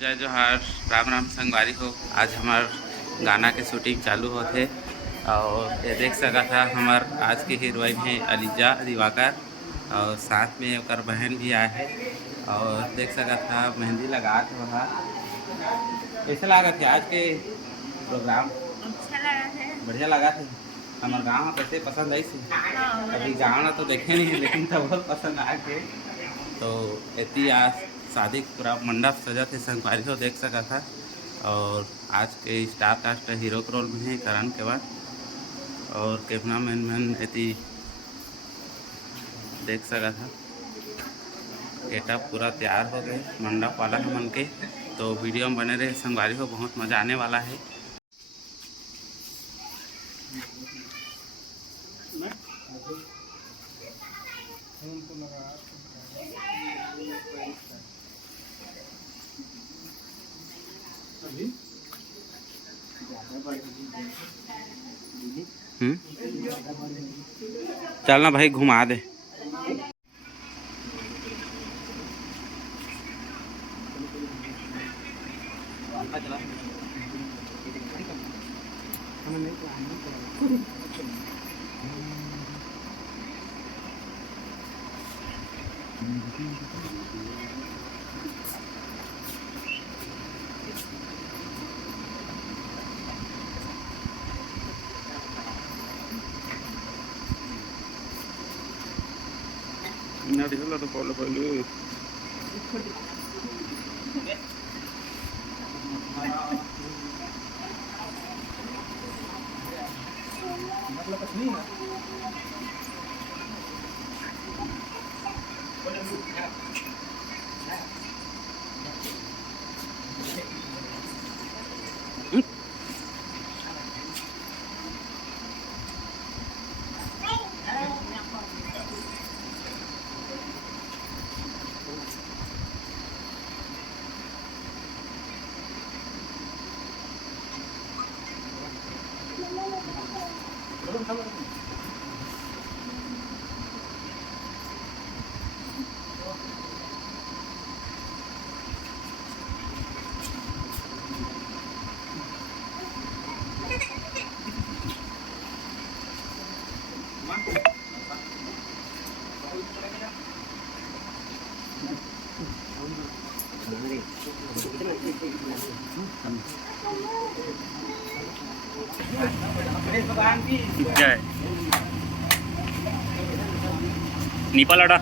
जय जोहार, राम राम संगवारी हो। आज हमार गाना के शूटिंग चालू होते और ये देख सका था हमार आज के हीरोइन है अलीजा दिवाकर और साथ में ओकर बहन भी आए है और देख सका था मेहंदी लगा थे वहाँ। कैसे लगा थे आज के प्रोग्राम? अच्छा लगा है, बढ़िया लगा थे। हमारे गाँव में कैसे पसंद आई थी? अभी गाँव ना तो देखे नहीं है लेकिन तब बहुत पसंद आए थे। तो इतनी आज शादी पूरा मंडप सजा थे संगवारी हो देख सका था। और आज के स्टार कास्ट हीरो के रोल में है करण के बाद और कैमरा मैन इतनी देख सका था। गेटअप पूरा तैयार हो गए मंडप वाला है मन के। तो वीडियो में बने रहे संगवारी हो, बहुत मज़ा आने वाला है। चलना भाई घुमा दे। नड़ियोला तो पहले पहले मतलब कुछ नहीं ना जय नीपा लाडा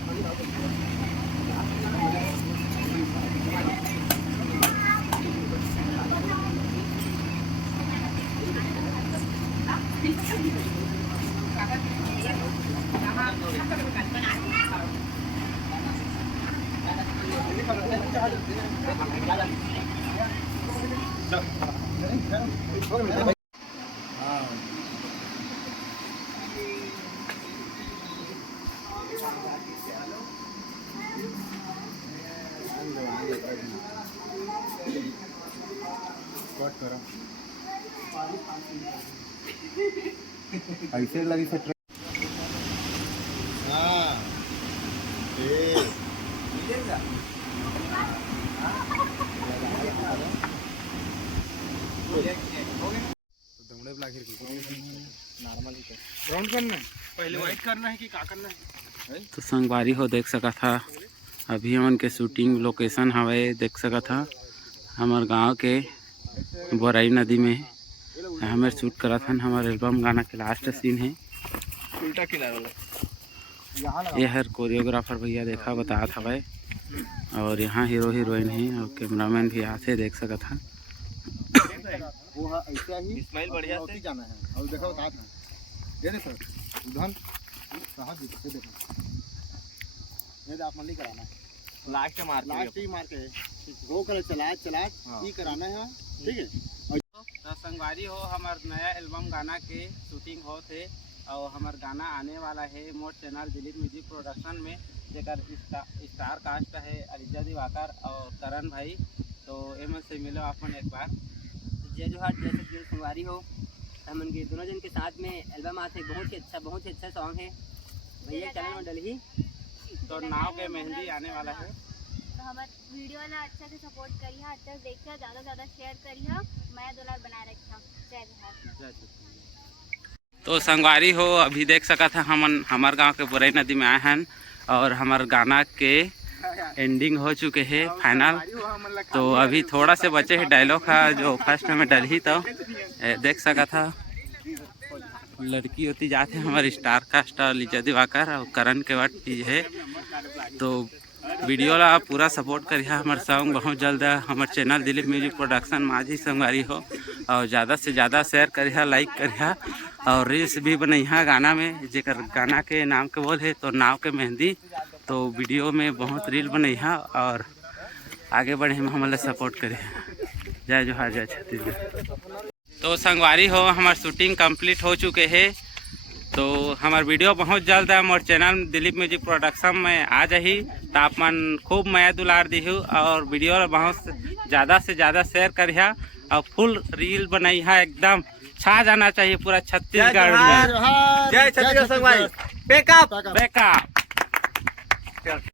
ऐसे लगी से राउंड करना है, पहले वाइट करना है कि क्या करना है? तो संगवारी हो देख सका था अभी हमन के शूटिंग लोकेशन हवे देख सका था हमार गांव के बोराई नदी में हमें शूट करा था। हमारे एल्बम गाना के लास्ट सीन है। उल्टा किला वाला ये हर कोरियोग्राफर भैया देखा बताया था भाई और यहाँ हीरो हीरोइन है और कैमरामैन भी आते देख सका था। वो ऐसा ही इस्माइल बढ़िया से जाना है और देखो कहां था ये देखो उधर कहां दिखते देखो ये आप मंडी कराना है लास्ट ही मार के वो कर चला ई कराना है ठीक है। तो संगवारी हो हमार नया एल्बम गाना के शूटिंग हो थे और हमार गाना आने वाला है मोर चैनल दिलीप म्यूजिक प्रोडक्शन में जेकर स्टार कास्ट है अलीजा दिवाकर और करण भाई। तो एम से मिलो अपन एक बार। जय जोहार, जय संगवारी हो। हम उनके दोनों जन के साथ में एल्बम आते बहुत ही अच्छा सॉन्ग है भैया चैनल में डली ही। तो नाव के मेहंदी आने वाला है तो हमारे वीडियो ला अच्छा से सपोर्ट करिए, अच्छा से देखिए, ज़्यादा से ज़्यादा शेयर करिए, मैं दुलार बनाए रखिए। जय बिहार। तो संगवारी हो अभी देख सका था हमन हमार गांव के बुरई नदी में आए हैं और हमार गाना के एंडिंग हो चुके हैं फाइनल। तो अभी थोड़ा से बचे है डायलॉग का जो फर्स्ट में डल ही तो देख सका था लड़की होती जाते हमारे स्टार कास्ट अलीजा दिवाकर और करण के वाट है। तो वीडियो ला पूरा सपोर्ट करिए, हमारे सॉन्ग बहुत जल्द हमारे चैनल दिलीप म्यूजिक प्रोडक्शन माझी संगवारी हो और ज़्यादा से ज़्यादा शेयर करिए, लाइक करिए और रील्स भी बनैया गाना में जेकर गाना के नाम के बोल है तो नाव के मेहंदी। तो वीडियो में बहुत रील बनैया और आगे बढ़े में हमारे सपोर्ट करिए। जय जोहार, जय छत्तीसगढ़। तो संगवारी हो हमारे शूटिंग कंप्लीट हो चुके हैं। तो हमार वीडियो बहुत जल्द हमारे चैनल दिलीप म्यूजिक प्रोडक्शन में आ जाही। तो आप मन खूब माया दुलार दी और वीडियो बहुत ज़्यादा से ज़्यादा शेयर करिए और फुल रील बनैया, एकदम छा जाना चाहिए पूरा छत्तीसगढ़ में। जय छत्तीसगढ़। बैकअप।